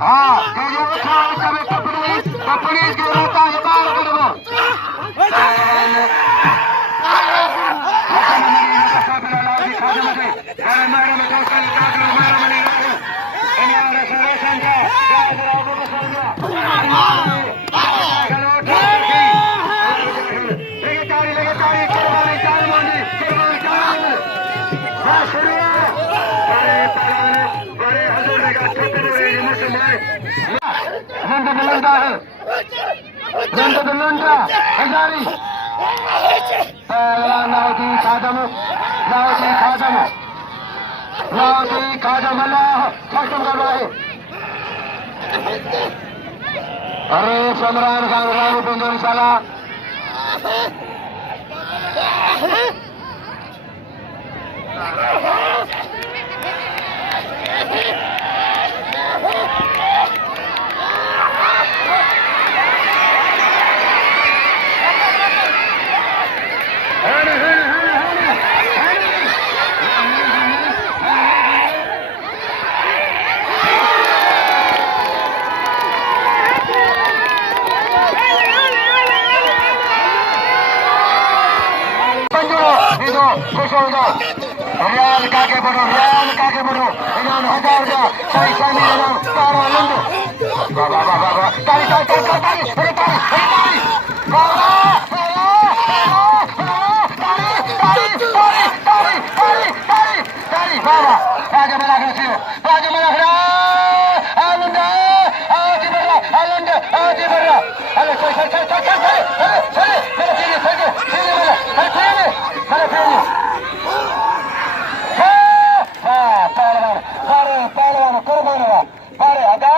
हाँ ये उठा सब कपड़ी के रोता है बाल करवो अरे समरान खान रानी पिंजोरी साला रियाल काके बढ़ो इन्होंने 1000 का सही सही इन्होंने तारो लंडो बाबा बाबा बाबा तारी तारी तारी तारी अरे तारी बाबा तारी बाबा आगे मलाखरा थियो आगे मलाखरा आलंडा आगे बढ़ा आलंडा आगे बढ़ा अरे चल चल चल चल चल चल मेरे पीछे फेंको मेरे पहलवान पहलवान कुर्बान हुआ पारे आगा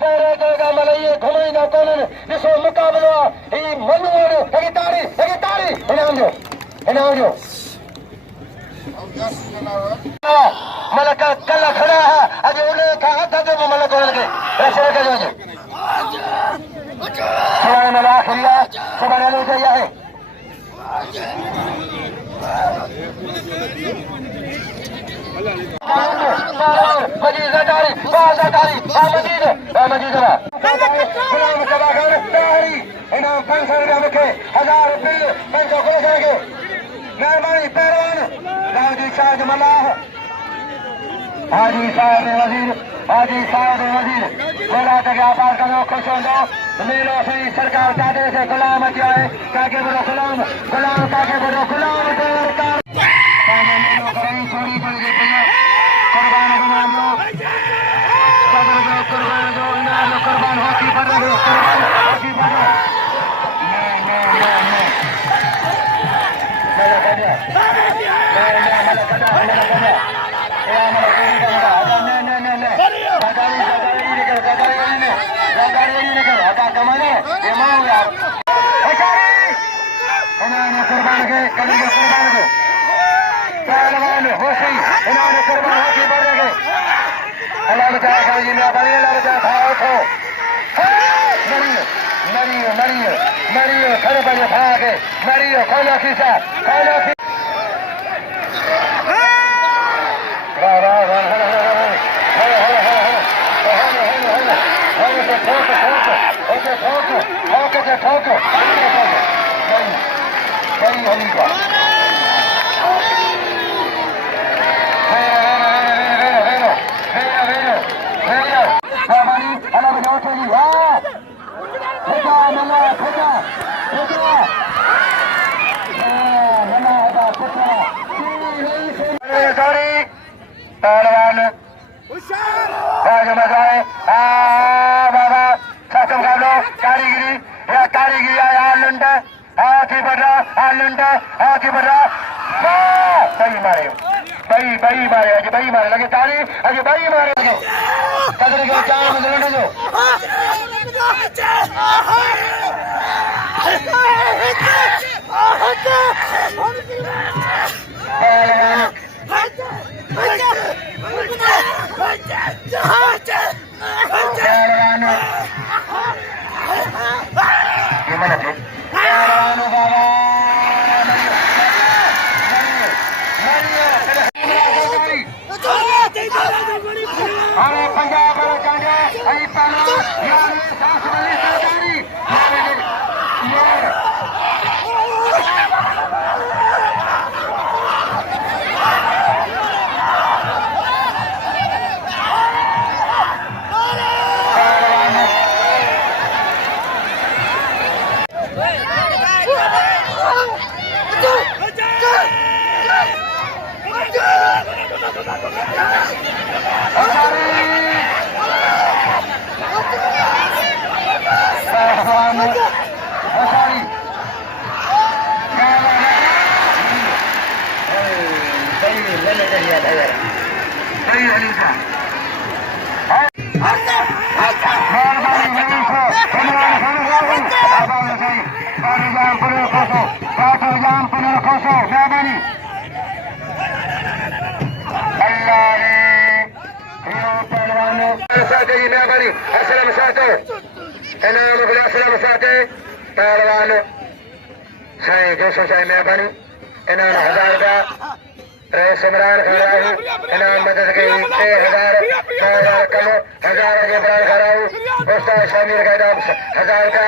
तेरे जगह मलइए घुमाई ना कोने इसो मुकाबला ई मनुवाड़ो एक ताड़ी इनाम जो मलक कल खड़ा है अजे उन्हें कहा था जब मलक होने के ऐसे रखे जो सुबह मलाखिया सुबह ले जाइए है मजीद तारी गुलाम सभा खान तारी इनाम 500 रुपया मुखे 1000 बिल 500 खुले जाएंगे मेहरबानी पहलवान हाजी साहब मलाह हाजी साहब वजीर बोला तक आपात करो खुश हो जाओ मेलो से सरकार चाहते से गुलाम अच आए काके बड़ो गुलाम काके बड़ो गुलाम छोड़ी पड़ गई कुर्बान गुलाम लो कुर्बान होती पर कुर्बान के पहलवान होशी इन्होंने कुर्बान होती बढ़ गए अल्लाह बचाए जी मेरा बड़ी अल्लाह बचाए भाव को मरियो खड़े बड़े भागे मरियो खोलो खींचा ठोको सही होगा पहलवान मजाए बाबा खत्म कर लो कारीगिरी आलंडा आगे बढ़ रहा सही मारे बई मारे अजय बई मारे लगे तारी अजय बई मारे लगे कदर के चार में लड़ने दो अरे पंजाब हमारी पहलवान यार सांस वाली सरदारी रईस इमरान खान राहू इनाम मदद के 3000 कलो 1000 के इमरान खान राहू उस्ताद शमीर का इनाम 1000 का